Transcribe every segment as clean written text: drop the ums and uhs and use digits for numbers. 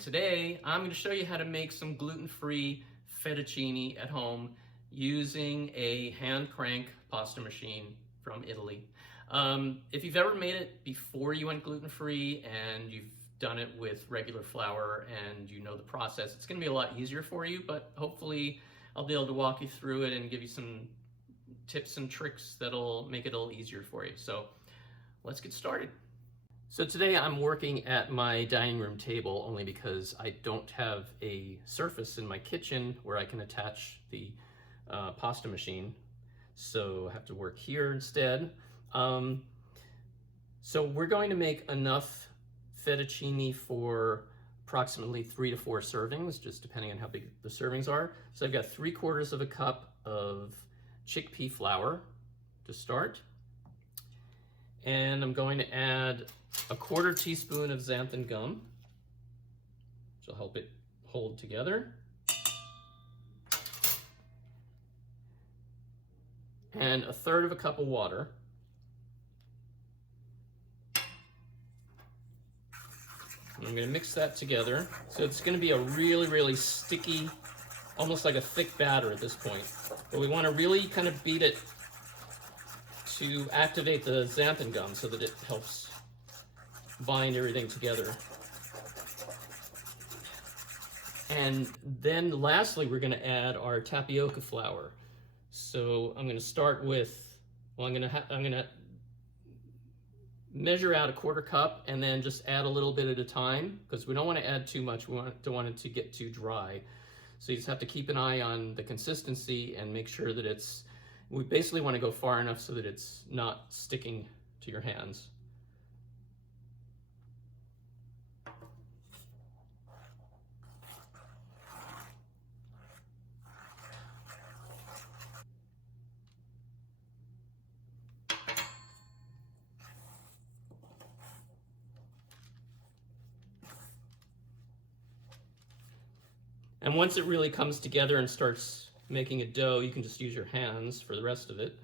today I'm going to show you how to make some gluten-free fettuccine at home using a hand crank pasta machine from Italy. If you've ever made it before you went gluten-free and you've done it with regular flour and you know the process, it's going to be a lot easier for you, but hopefully I'll be able to walk you through it and give you some tips and tricks that'll make it a little easier for you. So let's get started. So today I'm working at my dining room table only because I don't have a surface in my kitchen where I can attach the pasta machine. So I have to work here instead. So we're going to make enough fettuccine for approximately 3 to 4 servings, just depending on how big the servings are. So I've got 3/4 of a cup of chickpea flour to start. And I'm going to add a 1/4 teaspoon of xanthan gum, which will help it hold together. And 1/3 of a cup of water. And I'm going to mix that together. So it's going to be a really sticky, almost like a thick batter at this point. But we want to really kind of beat it to activate the xanthan gum so that it helps bind everything together. And then lastly, we're going to add our tapioca flour. So I'm going to start with, well, I'm going to measure out a 1/4 cup and then just add a little bit at a time, because we don't want to add too much. We don't want it to get too dry. So you just have to keep an eye on the consistency and make sure that we basically want to go far enough so that it's not sticking to your hands. And once it really comes together and starts making a dough, you can just use your hands for the rest of it.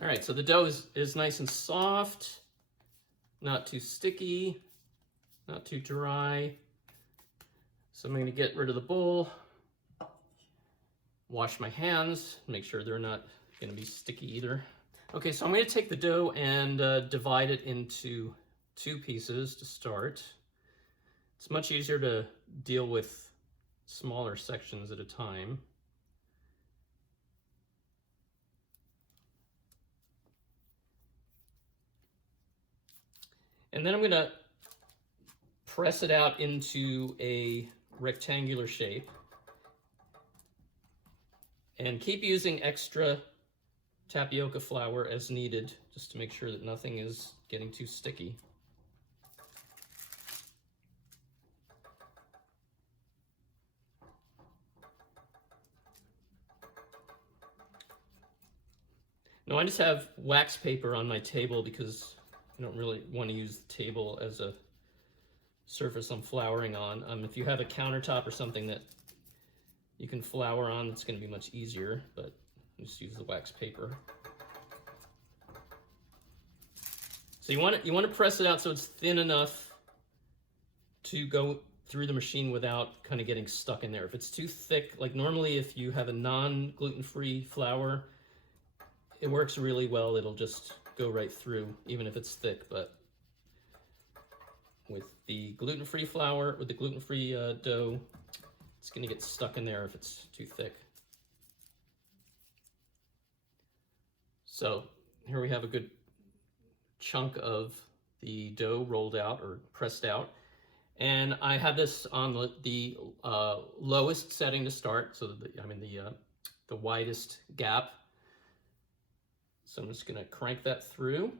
All right, so the dough is nice and soft, not too sticky, not too dry. So I'm going to get rid of the bowl, wash my hands, make sure they're not going to be sticky either. Okay, so I'm going to take the dough and divide it into 2 pieces to start. It's much easier to deal with smaller sections at a time. And then I'm going to press it out into a rectangular shape. And keep using extra tapioca flour as needed, just to make sure that nothing is getting too sticky. Now I just have wax paper on my table because I don't really want to use the table as a surface I'm flouring on. If you have a countertop or something that you can flour on, it's going to be much easier, but just use the wax paper. So you want to press it out so it's thin enough to go through the machine without kind of getting stuck in there. If it's too thick, like normally if you have a non-gluten-free flour, it works really well. It'll just go right through, even if it's thick. But with the gluten-free flour, with the gluten-free dough, it's going to get stuck in there if it's too thick. So here we have a good chunk of the dough rolled out or pressed out. And I have this on the lowest setting to start, so the widest gap. So I'm just going to crank that through.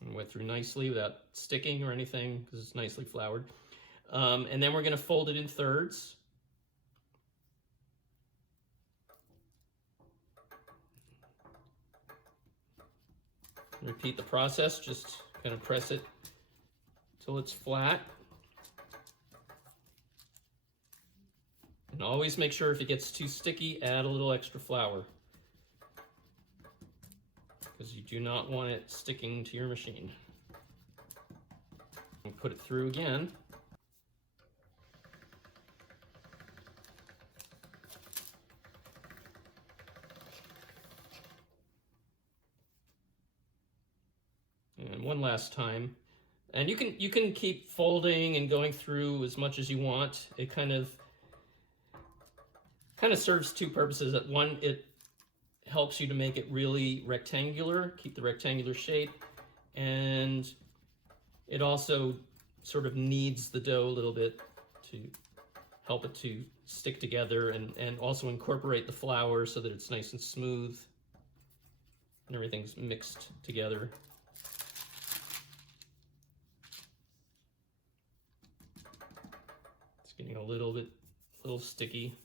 And went through nicely without sticking or anything because it's nicely floured. And then we're going to fold it in thirds. Repeat the process, just kind of press it till it's flat. And always make sure if it gets too sticky, add a little extra flour, because you do not want it sticking to your machine. And put it through again. And one last time. And you can keep folding and going through as much as you want. It kind of serves two purposes. One, it helps you to make it really rectangular, keep the rectangular shape, and it also sort of kneads the dough a little bit to help it to stick together, and also incorporate the flour so that it's nice and smooth and everything's mixed together. It's getting a little sticky.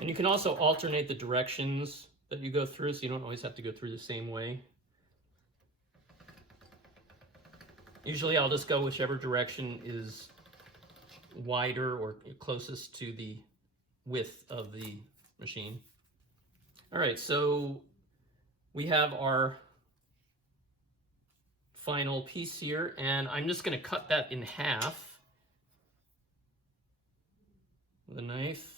And you can also alternate the directions that you go through, so you don't always have to go through the same way. Usually I'll just go whichever direction is wider or closest to the width of the machine. All right, so we have our final piece here, and I'm just going to cut that in half with a knife.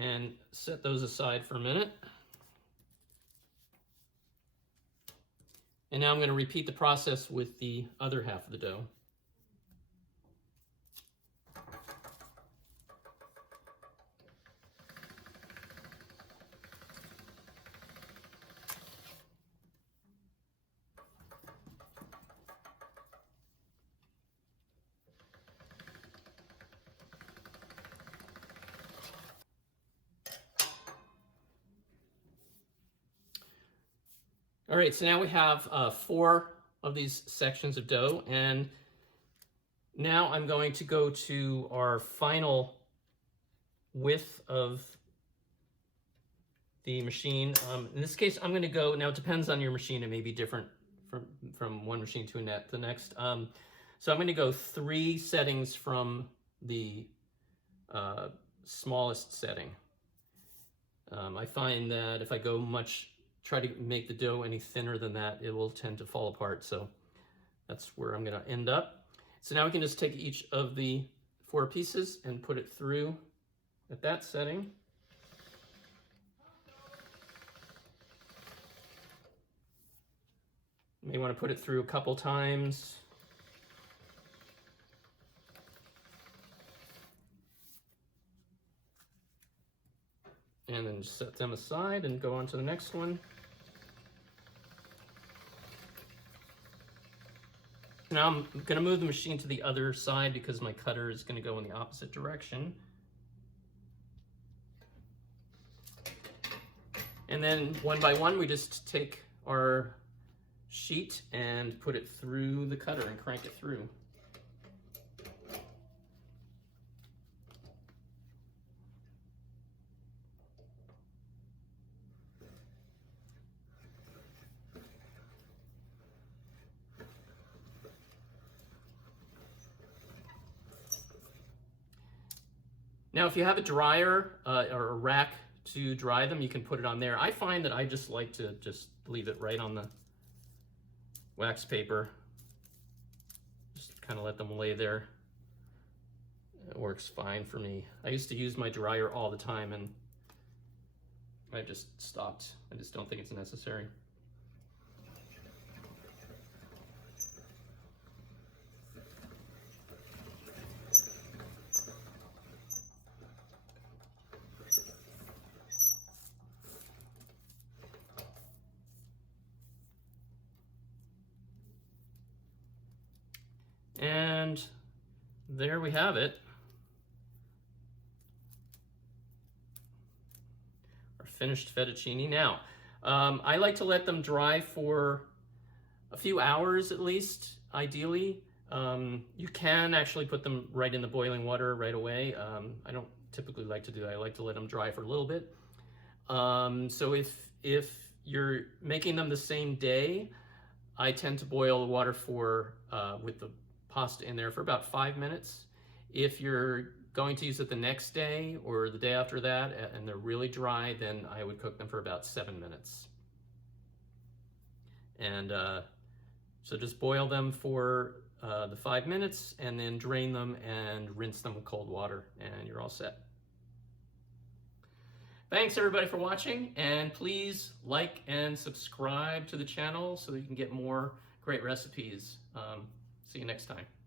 And set those aside for a minute. And now I'm going to repeat the process with the other half of the dough. All right, so now we have 4 of these sections of dough, and now I'm going to go to our final width of the machine. In this case, I'm going to go, now it depends on your machine, it may be different from one machine to the next. So I'm going to go 3 settings from the smallest setting. I find that if I go try to make the dough any thinner than that, it will tend to fall apart. So that's where I'm going to end up. So now we can just take each of the 4 pieces and put it through at that setting. You may want to put it through a couple times. And then set them aside and go on to the next one. Now I'm going to move the machine to the other side because my cutter is going to go in the opposite direction. And then one by one, we just take our sheet and put it through the cutter and crank it through. Now, if you have a dryer or a rack to dry them, you can put it on there. I find that I just like to just leave it right on the wax paper. Just kind of let them lay there. It works fine for me. I used to use my dryer all the time and I just stopped. I just don't think it's necessary. And there we have it. Our finished fettuccine. Now, I like to let them dry for a few hours at least, ideally. You can actually put them right in the boiling water right away. I don't typically like to do that. I like to let them dry for a little bit. So if if you're making them the same day, I tend to boil the water for with the pasta in there for about 5 minutes. If you're going to use it the next day or the day after that and they're really dry, then I would cook them for about 7 minutes. And so just boil them for the 5 minutes and then drain them and rinse them with cold water, and you're all set. Thanks everybody for watching, and please like and subscribe to the channel so that you can get more great recipes. See you next time.